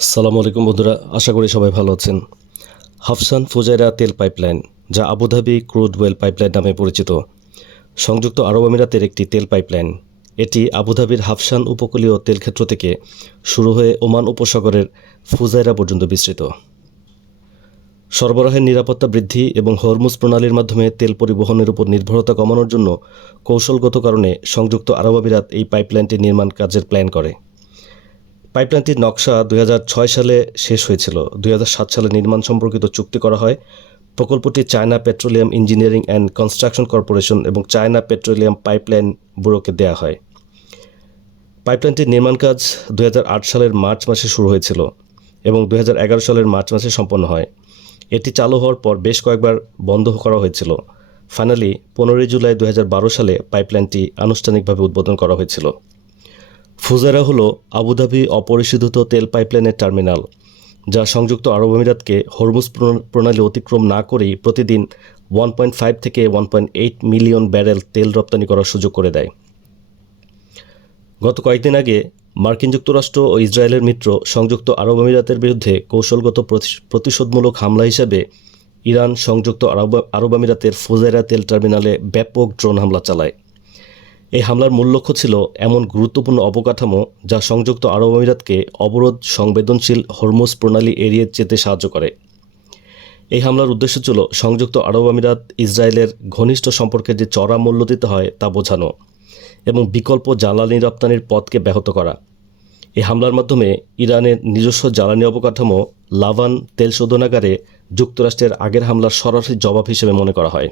আসসালামু আলাইকুম বন্ধুরা, আশা করি সবাই ভালো আছেন। হাফসান ফুজাইরা তেল পাইপলাইন, যা আবুধাবি ক্রুড ওয়েল পাইপলাইন নামে পরিচিত, সংযুক্ত আরব আমিরাতের একটি তেল পাইপলাইন। এটি আবুধাবির হাফসান উপকূলীয় তেলক্ষেত্র থেকে শুরু হয়ে ওমান উপসাগরের ফুজাইরা পর্যন্ত বিস্তৃত। সরবরাহের নিরাপত্তা বৃদ্ধি এবং হরমুজ প্রণালীর মাধ্যমে তেল পরিবহনের উপর নির্ভরতা কমানোর জন্য কৌশলগত কারণে সংযুক্ত আরব আমিরাত এই পাইপলাইনটি নির্মাণ কাজের প্ল্যান করে। পাইপলাইনটির নকশা 2006 সালে শেষ হয়েছিল। 2007 সালে নির্মাণ সম্পর্কিত চুক্তি করা হয়। প্রকল্পটি China petroleum engineering and construction corporation এবং চায়না পেট্রোলিয়াম পাইপলাইন ব্যুরোকে দেয়া হয়। পাইপলাইনটির নির্মাণ কাজ 2008 সালের মার্চ মাসে শুরু হয়েছিল এবং 2011 সালের মার্চ মাসে সম্পন্ন হয়। এটি চালু হওয়ার পর বেশ কয়েকবার বন্ধ করা হয়েছিল। ফাইনালি 15 জুলাই 2012 সালে পাইপলাইনটি আনুষ্ঠানিকভাবে উদ্বোধন করা হয়েছিল। ফুজাইরা হলো আবুধাবি অপরিশোধিত তেল পাইপলাইনের টার্মিনাল, যা সংযুক্ত আরব আমিরাতকে হরমুজ প্রণালী অতিক্রম না করেই প্রতিদিন 1.5 থেকে 1.8 মিলিয়ন ব্যারেল তেল রপ্তানি করার সুযোগ করে দেয়। গত কয়েকদিন আগে মার্কিন যুক্তরাষ্ট্র ও ইসরায়েলের মিত্র সংযুক্ত আরব আমিরাতের বিরুদ্ধে কৌশলগত প্রতিশোধমূলক হামলা হিসেবে ইরান সংযুক্ত আরব আমিরাতের ফুজাইরা তেল টার্মিনালে ব্যাপক ড্রোন হামলা চালায়। এই হামলার মূল লক্ষ্য ছিল এমন গুরুত্বপূর্ণ অবকাঠামো যা সংযুক্ত আরব আমিরাতকে অবরোধ সংবেদনশীল হরমুজ প্রণালী এড়িয়ে যেতে সাহায্য করে। এই হামলার উদ্দেশ্য ছিল সংযুক্ত আরব আমিরাত ইসরায়েলের ঘনিষ্ঠ সম্পর্কে যে চড়া মূল্য দিতে হয় তা বোঝানো এবং বিকল্প জ্বালানি রপ্তানির পথকে ব্যাহত করা। এই হামলার মাধ্যমে ইরানের নিজস্ব জ্বালানি অবকাঠামো লাভান তেল শোধনাগারে যুক্তরাষ্ট্রের আগের হামলার সরাসরি জবাব হিসেবে মনে করা হয়।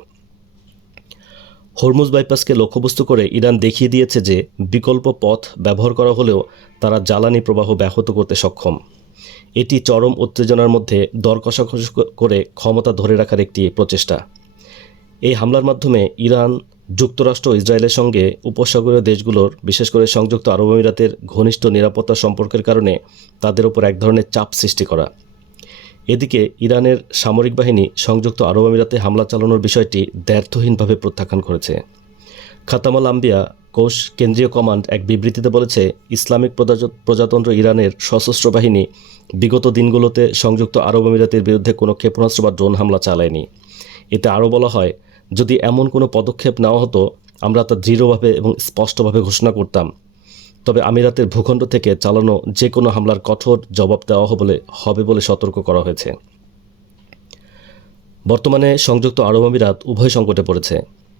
হরমুজ বাইপাসকে লক্ষ্যবস্তু করে ইরান দেখিয়ে দিয়েছে যে বিকল্প পথ ব্যবহার করা হলেও তারা জ্বালানি প্রবাহ ব্যাহত করতে সক্ষম। এটি চরম উত্তেজনার মধ্যে দর কষাকষি করে ক্ষমতা ধরে রাখার একটি প্রচেষ্টা। এই হামলার মাধ্যমে ইরান, যুক্তরাষ্ট্র ও ইসরায়েলের সঙ্গে উপসাগরীয় দেশগুলোর, বিশেষ করে সংযুক্ত আরব আমিরাতের ঘনিষ্ঠ নিরাপত্তা সম্পর্কের কারণে তাদের উপর এক ধরনের চাপ সৃষ্টি করা। এদিকে ইরানের সামরিক বাহিনী সংযুক্ত আরব আমিরাতে হামলা চালানোর বিষয়টি দ্ব্যর্থহীনভাবে প্রত্যাখ্যান করেছে। খাতাম আল আম্বিয়া কোষ কেন্দ্রীয় কমান্ড এক বিবৃতিতে বলেছে, ইসলামিক প্রজাতন্ত্র ইরানের সশস্ত্র বাহিনী বিগত দিনগুলোতে সংযুক্ত আরব আমিরাতের বিরুদ্ধে কোনো ক্ষেপণাস্ত্র বা ড্রোন হামলা চালায়নি। এতে আরও বলা হয়, যদি এমন কোনো পদক্ষেপ নেওয়া হতো আমরা তা দৃঢ়ভাবে এবং স্পষ্টভাবে ঘোষণা করতাম, তবে আমিরাতের ভূখণ্ড থেকে চালানো যে কোনো হামলার কঠোর জবাব দেওয়া হবে বলে সতর্ক করা হয়েছে। বর্তমানে সংযুক্ত আরব আমিরাত উভয় সংকটে পড়েছে।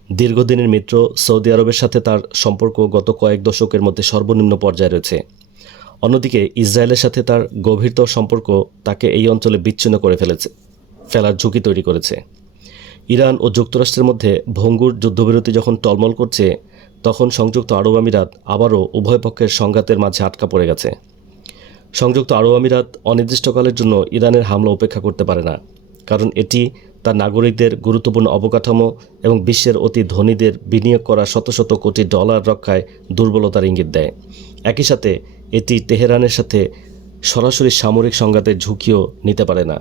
দীর্ঘদিনের মিত্র সৌদি আরবের সাথে তার সম্পর্ক গত কয়েক দশকের মধ্যে সর্বনিম্ন পর্যায়ে রয়েছে। অন্যদিকে ইসরায়েলের সাথে তার গভীরতর সম্পর্ক তাকে এই অঞ্চলে বিচ্ছিন্ন করে ফেলার ঝুঁকি তৈরি করেছে। ইরান ও যুক্তরাষ্ট্রের মধ্যে ভঙ্গুর যুদ্ধবিরতি যখন টলমল করছে, তখন সংযুক্ত আরব আমিরাত আবারও উভয় পক্ষের সংঘাতের মাঝে আটকা পড়ে গেছে। সংযুক্ত আরব আমিরাত অনির্দিষ্টকালের জন্য ইরানের হামলা উপেক্ষা করতে পারে না, কারণ এটি তার নাগরিকদের গুরুত্বপূর্ণ অবকাঠামো এবং বিশ্বের অতি ধনীদের বিনিয়োগ করা শত শত কোটি ডলার রক্ষায় দুর্বলতার ইঙ্গিত দেয়। একই সাথে এটি তেহরানের সাথে সরাসরি সামরিক সংঘাতের ঝুঁকিও নিতে পারে না,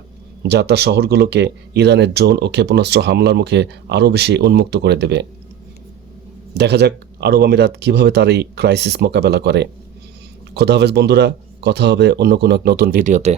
যা তার শহরগুলোকে ইরানের ড্রোন ও ক্ষেপণাস্ত্র হামলার মুখে আরও বেশি উন্মুক্ত করে দেবে। দেখা যাক আরব আমিরাত কীভাবে তার এই ক্রাইসিস মোকাবেলা করে। খোদা হাফেজ বন্ধুরা, কথা হবে অন্য কোনো এক নতুন ভিডিওতে।